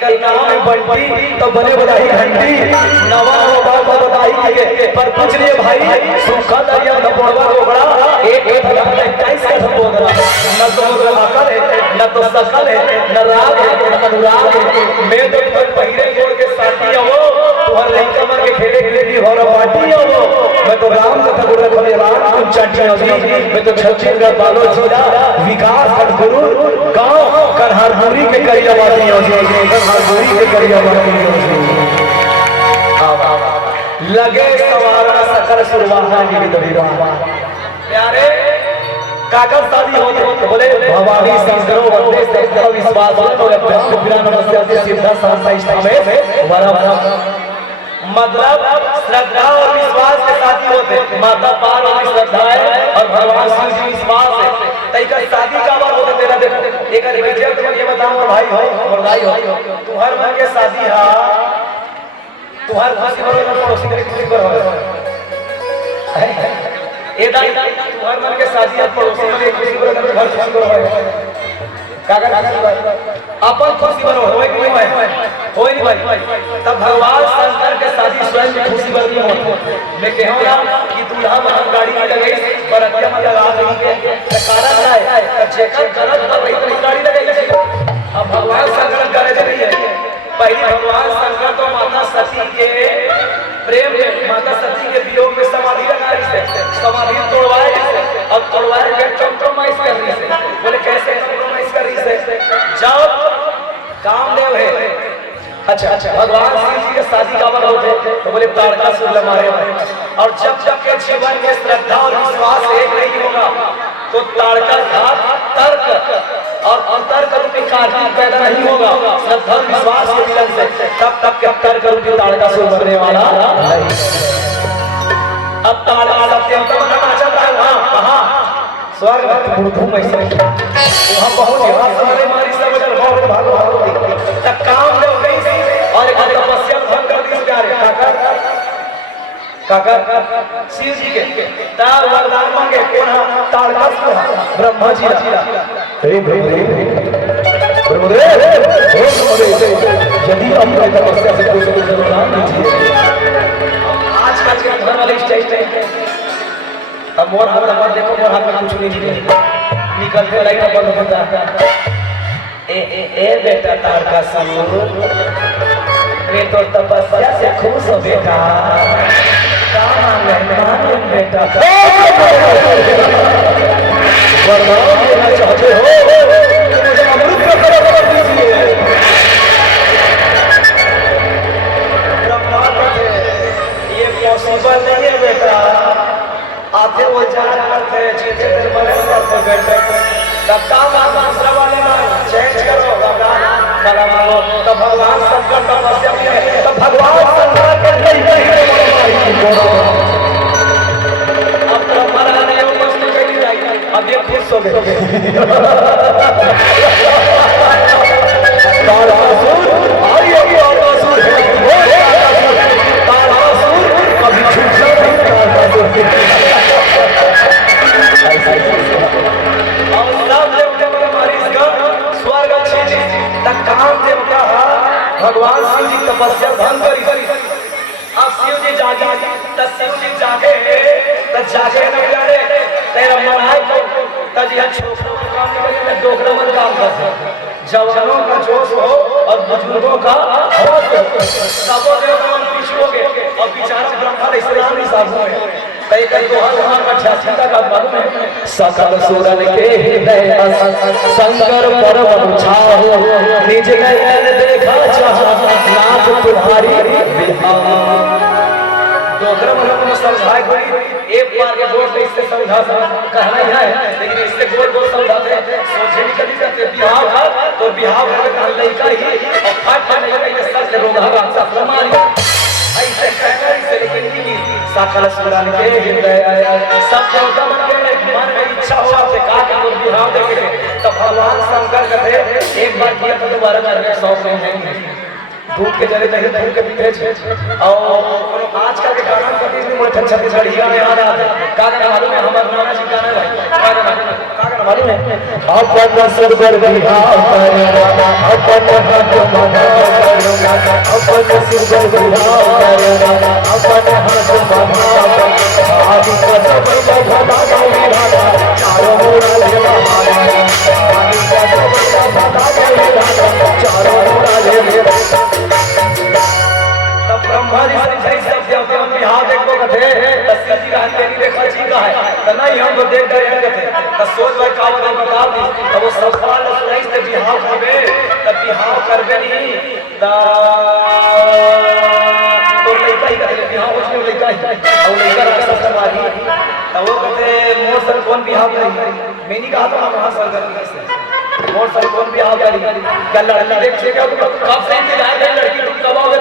एक नाम है बंटी तो बने बधाई घंटी नवा बाबा बधाई के पर कुछ नहीं भाई सूखा दरिया न पड़वा रोकड़ा एक 21 का संबोधन न तो अकल है न तो सकल है न राग है न अनुराग है मैं तो पर पहिरे गोड़ के साथी हो तुहर लइका मन के खेले के लिए हो पार्टी हो मैं तो राम कथा गुरु रखले राम तुम चाटी हो मैं तो छत्तीसगढ़ बालो जिला विकास हर गुरु गांव करहरपुरी के करिया बाती हो करहरपुरी के करिया बाती हो लगे सवारा सकल सुरवाहा निविद विवाह प्यारे कागज शादी होते बोले भवानी संस्करो वंदे संस्कार विश्वास और अभ्यास विरान नमस्ते सिद्धा शांता इष्टमे वरा मतलब श्रद्धा और विश्वास के साथ ही होते माता पार्वती श्रद्धा है और भगवान शिव जी विश्वास है तई का शादी का बार होते तेरा देखो एक रिजल्ट तुम ये बताओ भाई हो और भाई हो तुम्हार मन के शादी हा तुम्हार फांसी भरो ना पड़ोसी के किसी पर हो ए दाई तुम्हार मन के शादी है पड़ोसी में किसी पर ना घर खुशी करो है कागज अपन खुशी बनो होए कि नहीं होए नहीं भाई तब भगवान शंकर के शादी स्वयं की खुशी बनी हो मैं कहूंगा कि दूल्हा महल गाड़ी में लगे बरतिया में लगा देंगे कारण है जेकर गलत पर रही तो गाड़ी लगेगी अब भगवान शंकर करे नहीं है पहले भगवान शंकर तो माता सती के प्रेम में माता सती के वियोग में समाधि लगा रही है समाधि तोड़वाए और तोड़वाए के कंप्रोमाइज कर रही है बोले कैसे कंप्रोमाइज कर रही है जब कामदेव है अच्छा भगवान शिव जी के शादी का बार होते तो बोले तारकासुर मारे और जब के जीवन में श्रद्धा और विश्वास एक नहीं होगा तो तारका घात तर्क और अंतर्क रूपी कार्य पैदा नहीं होगा श्रद्धा और विश्वास के मिलन से तब के तर्क रूपी तारकासुर बनने वाला नहीं अब तारका देवता बनना चाहता है वहां कहां स्वर्ग में बुद्धू में से वहां पहुंच वहां सारे मारी सब जल भागो तब काम ले गई और एक तपस्या भंग कर दी प्यारे काका शिव जी के तार वरदान मांगे पुनः तारकासुर ब्रह्मा जी हे ब्रह्मदेव यदि हम तपस्या से कुछ वरदान दीजिए आज का जीवन घर वाले स्टेज है अब मोर हाथ देखो मोर हाथ में कुछ नहीं निकलते लाइट बंद होता ए बेटा तारकासुर वे तो तपस्या से खुश हो बेटा मेहमान बेटा वरदान देना चाहते हो मुझे अमृत का वरदान दीजिए ब्रह्मा कहते ये पॉसिबल नहीं है बेटा आते वो जान करते जीते दिल बने करते बेटे तब काम दूसरा वाले ना चेंज करो वरदान कला मांगो तो भगवान शंकर तपस्या में तो भगवान शंकर के अब ब्रह्मा ने मस्त कर दी अब ये खुश हो गए तारकासुर आइए तारकासुर तारकासुर कभी छूटना नहीं तारकासुर और सब देवता पर हमारी स्वर्ग अच्छी तक काम देवता भगवान शिव जी तपस्या भंग करी अब शिव जी जागे तब शिव जी जागे तब जागे न जाने तेरा मन है तो तब यह छोटा काम निकले मैं दोगला मन काम करते जवानों का जोश हो और बुजुर्गों का होश हो सबों देवता मन पीछे हो गए और बेचारा ब्रह्मा इस्लाम ही साहब हुए कई कई 2088 का मालूम है सकल सुरन के हृदय शंकर परम छाओ निज नयन देखा चाह नाथ तुम्हारी बिहार दोगरा मन को समझाए कोई एक बार के गोल में इससे समझा कहना ही है लेकिन इससे गोल गोल समझाते सोचे नहीं कभी करते बिहार था तो बिहार में कहना लड़का ही और फट नहीं लगा सर से रोगा रास्ता हमारी ऐसे कहकर इसे लेकिन की सकल सुरन के हृदय सब देवता के मन में इच्छा हुआ से कहा कि तुम बिहार देखे तो भगवान शंकर कहते एक बार किया तो दोबारा करने शौक नहीं है दूध के जरे दही दूध के पीते और आजकल के गाना कभी भी मोटे छत्तीसगढ़ी गाने आ रहा है का मालूम है हमारे नाना जी गाना भाई का मालूम है अपन सुरबर बिहाव करेगा अपन हाथ मना करेगा अपन सुरबर बिहाव करेगा अपन हाथ मना आदि कसम भगा गई राजा चारों मोड़ा ले हमारा आदि कसम भगा गई राजा चारों मोड़ा ले तब ब्रह्मा जी समझाई सब देवता में बिहाव देखो कथे तस्सी जी का हत्या देखा जी का है त नहीं हम तो देख रहे हैं कथे त सोच भाई का बता दी तब वो सब सवाल सुनाई से बिहाव करबे तब बिहाव करबे नहीं त तो लइका ही करे बिहाव कुछ नहीं लइका ही और लइका का सब समाधि तब वो कहते मोर सर कौन बिहाव करी मैंने कहा था वहां सर कर मोर सर कौन बिहाव करी क्या लड़की देख के क्या कब से इंतजार कर लड़की तुम कब आओगे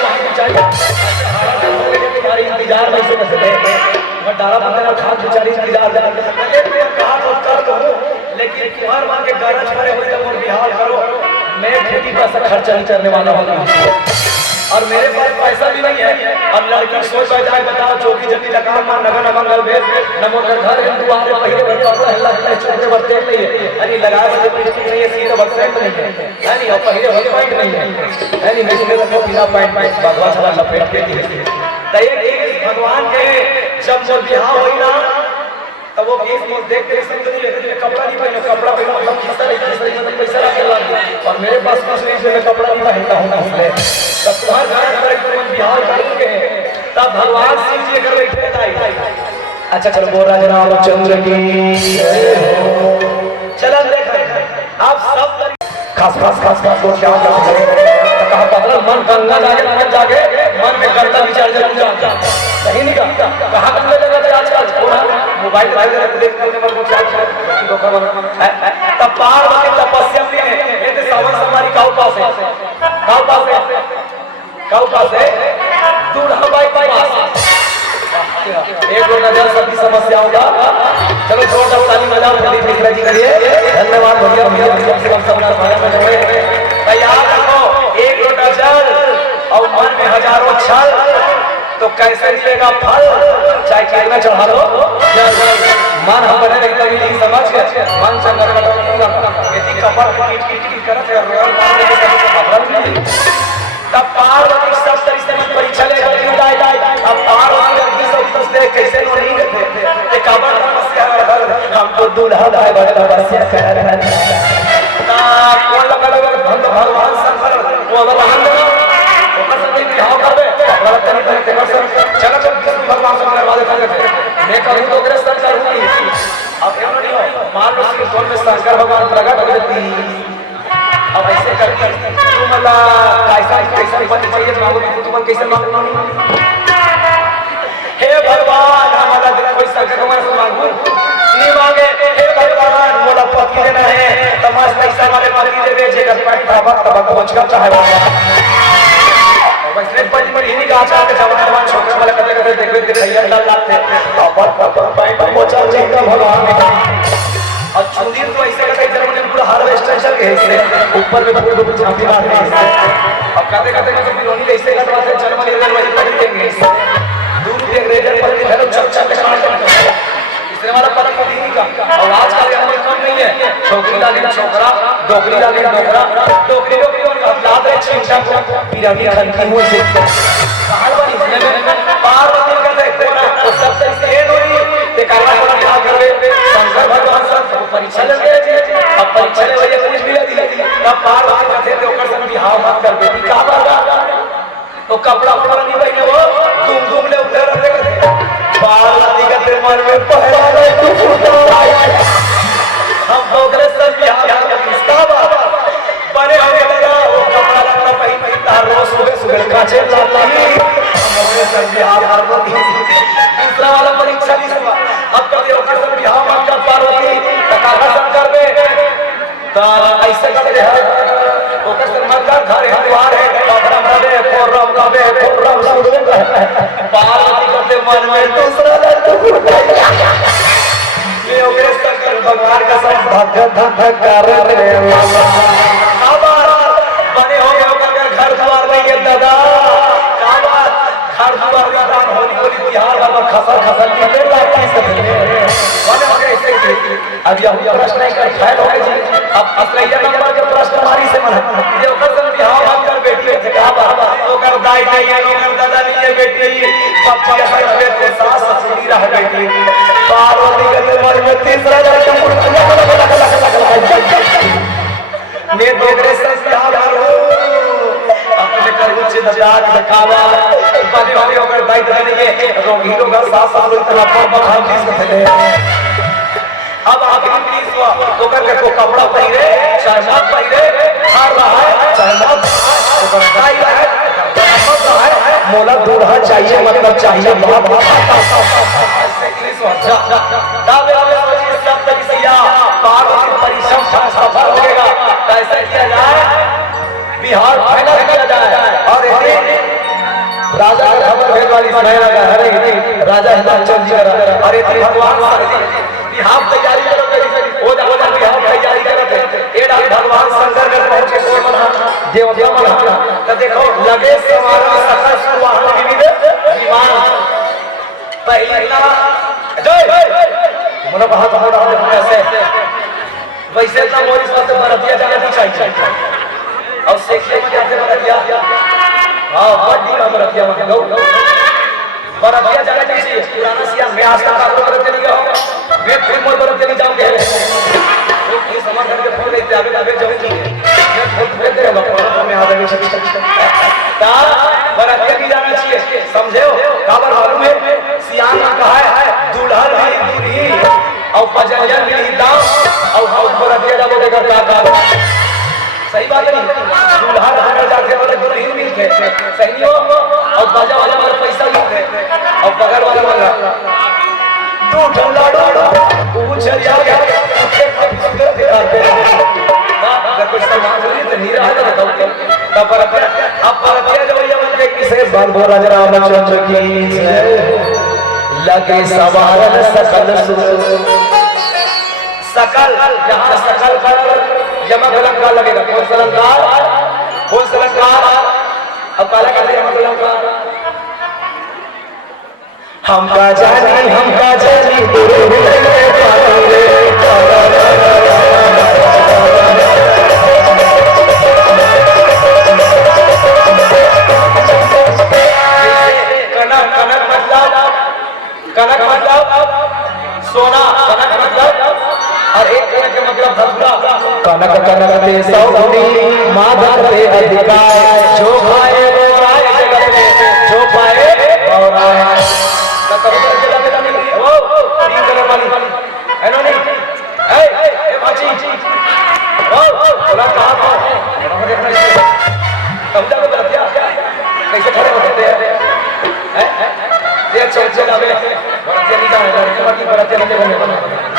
वहां से चाहिए तुम्हारी इंतजार में से कैसे रहे मैं डाला बंदे खान बेचारी इंतजार कर कहा तो कर दो लेकिन तुम्हार मान के गरज भरे हुए जब मोर बिहाव करो मैं खेती पर से खर्चा नहीं करने वाला हूं और मेरे पास पैसा भी नहीं है और लड़की सोच जाए बताओ चौकी जल्दी लगा मां नगर मंगल भेज नमो घर हिंदुआरे पहले भर कपड़ा हल्ला के छोटे बच्चे नहीं है यानी लगाए बच्चे नहीं है सीधा बच्चे नहीं है यानी और पहले भर पॉइंट नहीं है यानी इसमें तो बिना पॉइंट भगवान साला लपेट के दिए त एक भगवान के जब मोर बिहाव होई ना तब वो केस मोर देख के समझ नहीं है कपड़ा नहीं पहनो कपड़ा पहनो मतलब खिस्सा नहीं मतलब पैसा रख के लागे और मेरे पास कुछ नहीं है मैं कपड़ा नहीं पहनता हूं इसलिए तब तुम्हारे घर पर तुम बिहाव करोगे तब भगवान शिव जी घर बैठे थे अच्छा चलो बोल राजा रामचंद्र की चलो देख आप सब खास खास खास खास को क्या कहा पकड़ मन गंगा जाके मन में करता विचार जरूर जा सही नहीं कहा कहा गंगा जगह पे आजकल मोबाइल देखते हैं मन को चार्ज तब पार्वती तपस्या में ये तो सावन समारी काऊ पास है दूल्हा बाई पास एक दो नजर सभी समस्याओं का चलो जोरदार ताली बजाओ प्रदीप मिश्रा जी के लिए धन्यवाद भैया भैया से हम सब भारत में हुए तैयार रखो एक लोटा जल और मन में हजारों छल तो कैसे मिलेगा फल चाहे चाय में चढ़ा लो मन हम बने नहीं तभी नहीं समझ के मन से यदि कपड़ की करत है तब पार्वती सब तरीके से परीक्षा ले अब पार्वती सब पूछते कैसे नो नहीं करते ये कपड़ समस्या हम तो दूल्हा भाई बड़ा तपस्या कर रहे हैं ना कौन लगा भगवान शंकर वो भगवान बिहाव करबे चलो चल भगवान से करवा देते मैं करूं तो तेरे सर करूंगी अब क्यों नहीं हो मान लो कि कौन में शंकर भगवान प्रकट हो जाती अब ऐसे करके तुम अल्लाह कैसा कैसा पति चाहिए मांगोगे तुम कैसे मांगोगे हे भगवान हमारा दिल कोई शंकर भगवान से मांगू नहीं मांगे हे भगवान मोला पति देना है तमाश पैसा वाले पति दे दे जेकर पैसा तब पहुंच कर चाहे वैसे पति पर ही नहीं कहा चाहते जवान छोटे वाले कदे कदे देखो दिखाइए डर लगते अपन पैंट पहुंचा जाएगा भगवान और चुनी तो ऐसे लगा इधर मैंने पूरा हार्वेस्टर चल गए इससे ऊपर में पूरे ऊपर झांपी मार रहे हैं अब कदे कदे तो बिलोनी ऐसे कटवाते जर्मन इधर वही पकड़ देंगे दूर भी रेजर पर भी हेलो चल चल काट इसने वाला पता नहीं का और आज का हमें कम नहीं है छोकरी डाली छोकरा डोकरी डाली डोकरा डोकरी डोकरी और लाद रहे चिंता को पिरामिड खनकी हुए से कहां बनी पार्वती का देखते ना तो सब से ये नहीं ते करना पड़ा क्या करवे शंकर भगवान सब परीक्षा लगे अब परीक्षा ले वही कुछ भी लगी तब पार्वती कहते थे ओकर से बिहाव मत कर बेटी का बाबा तो कपड़ा पड़ा नहीं पहने वो तुम ले उधर रखे पार्वती का तेरे मन में पहला रे तू हम ओकरे से बिहाव इसका बाबा बने होने लगा वो कपड़ा लगता पहनता रोज सुबह काचे लाती हमरे से बिहाव पार्वती दूसरा वाला परीक्षा नहीं हुआ अब कभी ओकर से बिहाव मत कर पार्वती तकाका शंकर में तो ऐसे कर दे ओकर से मत कर घर है द्वार है बाबरा मरे फोरम कबे फोरम शुरू पार्वती करते मन में दूसरा लड्डू ये ओकर शंकर भगवान का सब धक धक कर रे अब बने हो गए ओकर घर द्वार नहीं है दादा का बात घर द्वार का दान होली होली बिहार बाबा खसर खसर की ले लाइक किस करते वाले मगर ऐसे अब यह प्रश्न नहीं कर फैल हो गए अब असलैया नंबर के प्रश्न हमारी से मन ये ओकर बिहाव बात कर बेटी थे का बाबा ओकर दाई नहीं है ओकर दादा नहीं है बेटी पप्पा के साथ में तो सास ससुरी रह बेटी पार्वती के मन में तीसरा जन्म मैं दोगरे से बिहाव करो अपने कर उच्च दजाक दिखावा बने वाले ओकर दाई रहने के रोगी लोग सास ससुरी तरफ पर हम किस थे अब आखिरी प्लीज ओकर के को कपड़ा पहिरे चाहे मत पहिरे हार रहा है चाहे मत ओकर दाई है मत रहा है मोला दूल्हा चाहिए मतलब चाहिए बहुत ऐसे प्लीज अच्छा दावे वाले सोचिए सब तक सिया पार्वती परिश्रम का सफल होगा कैसे किया जाए बिहार फाइनल किया जाए और राजा का खबर भेज वाली सुनाया गया अरे राजा हिमाचल जी का अरे भगवान बिहार तैयारी करो हो जा बिहार तैयारी करते ए डाल भगवान शंकर घर पहुंचे कोई मना देवता मना तो देखो लगे सवारा सकल सुवाहन विविध विमान पहला जय मोना बहुत हो रहा है ऐसे वैसे ना मोरी साथ बरतिया जाना भी चाहिए और सेक्शन में जाते बरतिया हां बड़ी का बरतिया में गौ बरतिया जाना चाहिए पुराना सिया में आज तक आपको बरतिया नहीं गया मैं खुद मोर बरतिया नहीं जाऊंगे वो की समझ करके फोन लेते आवे आवे जाऊंगी मैं खुद भेज दे बाबा मैं आ जाऊंगी ता बरतिया नहीं जाना चाहिए समझे हो काबर मालूम है सियान ने कहा है दुल्हन भी दूरी और बजरिया भी दाम और हाउस बरतिया जाबो देकर का सही बात नहीं दूल्हा घर जाके वाले दुल्हन मिलके सही हो और बाजा वाले वाला पैसा लेते और बगल वाला वाला तू ढोला डोडो पूछ जा गया अगर कुछ सामान चोरी तो नीरा है तो तब पर अब पर जो ये मन के किसे बाल बोला जरा रामचंद्र की लगे सवारन सकल सकल जहां सकल कर यमक अलंकार लगेगा कौन सा अलंकार अब काला कहते यमक अलंकार हमका जानी तेरे कनक मतलब सोना कनक मतलब और एक कनक के मतलब धतूरा कनक कनक ते सौगुनी माधव ते अधिकार जो खाए वो राय जगत में जो पाए और आए तब जला जला नहीं ओ तीन कलर वाली है ना नहीं ए बाची ओ बोला कहां था हम देखना चाहिए समझा तो बतिया कैसे खड़े होते हैं ये चौचे लावे बरतिया नहीं जाने लड़की मत बरतिया नहीं बने बने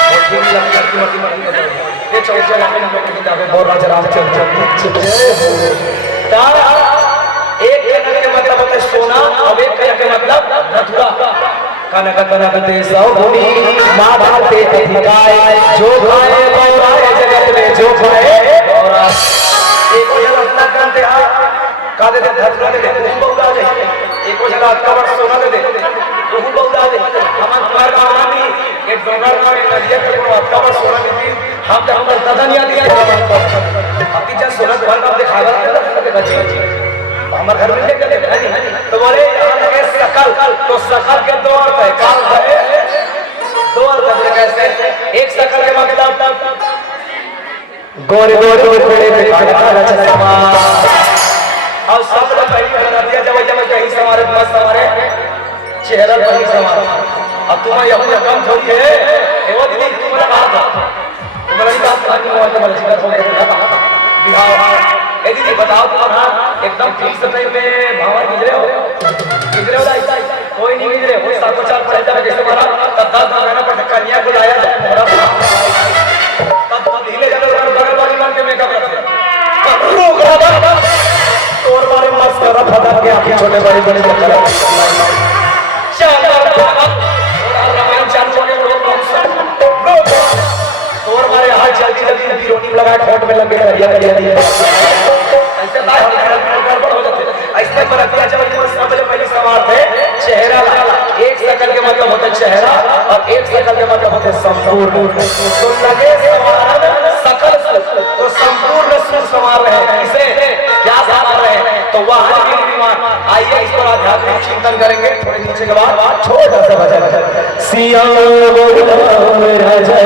वो ठीक लड़की मत ये चौचे लावे हम लोग नहीं जावे बहुत राजा रामचंद्र ता एक कनक के मतलब होता है सोना और एक कनक के मतलब धतूरा कनक कनक ते सौगुनी माधव ते अधिकार जो खाए वो राय जगत में जो खाए और एक को जब अपना करते आ का दे धतूरा दे तुम बहुदा दे एक को जगह आपका वर्ष सोना दे तुम बहुदा दे हम तुम्हारे कहानी एक डोंगर का एक नदिया के को आपका वर्ष सोना दे हम जब हमारे दादा नहीं दिया अभी जब सोना तुम्हारे नाम दिखावा के बच्चे हमारे घर में लेके गए तो बोले यहां लगे सकल तो सकल के दो अर्थ है काल है दो अर्थ है कैसे एक सकल के मतलब गोरे गोरे बड़े दिखाया चश्मा और सब लोग पहली बार दिया जब कहीं समारे मस्त हमारे चेहरा पर ही समारे अब तुम्हारा यह कम थोड़ी है वो दीदी तुम्हारा कहा था तुम्हारा ही बात था कि वो तो बलजीरा थोड़ा बिहार ए दीदी बताओ तुम एकदम ठीक समय में भावर गिजरे हो ऐसा कोई नहीं गिजरे वो सात चार पढ़े जाए जैसे हमारा तब 10 महीना पर कन्या को लाया जाए तब ढीले जाने और बगल वाली मान के मेकअप करते लोग तोर बारे मस्त कर फटा के आंखें छोटे बड़े बड़े कर शानदार और रामायण चालू होने लोग तोर बारे हाथ जल्दी जल्दी बिरोनी लगा ठोट में लगे दिया ऐसे ना गड़बड़ हो जाते ऐसे बरतिया जब ये सबसे पहले सवाल थे चेहरा एक सेकंड के मतलब चेहरा और एक सकल के मतलब होते संपूर्ण। तो लगे समारण सकल तो संपूर्ण सुर समार रहे, इसे क्या साधन रहे? तो वह आइए इस पर आध्यात्मिक चिंतन करेंगे थोड़े नीचे के बाद छोटा सा भजन। सिया बोलो राजा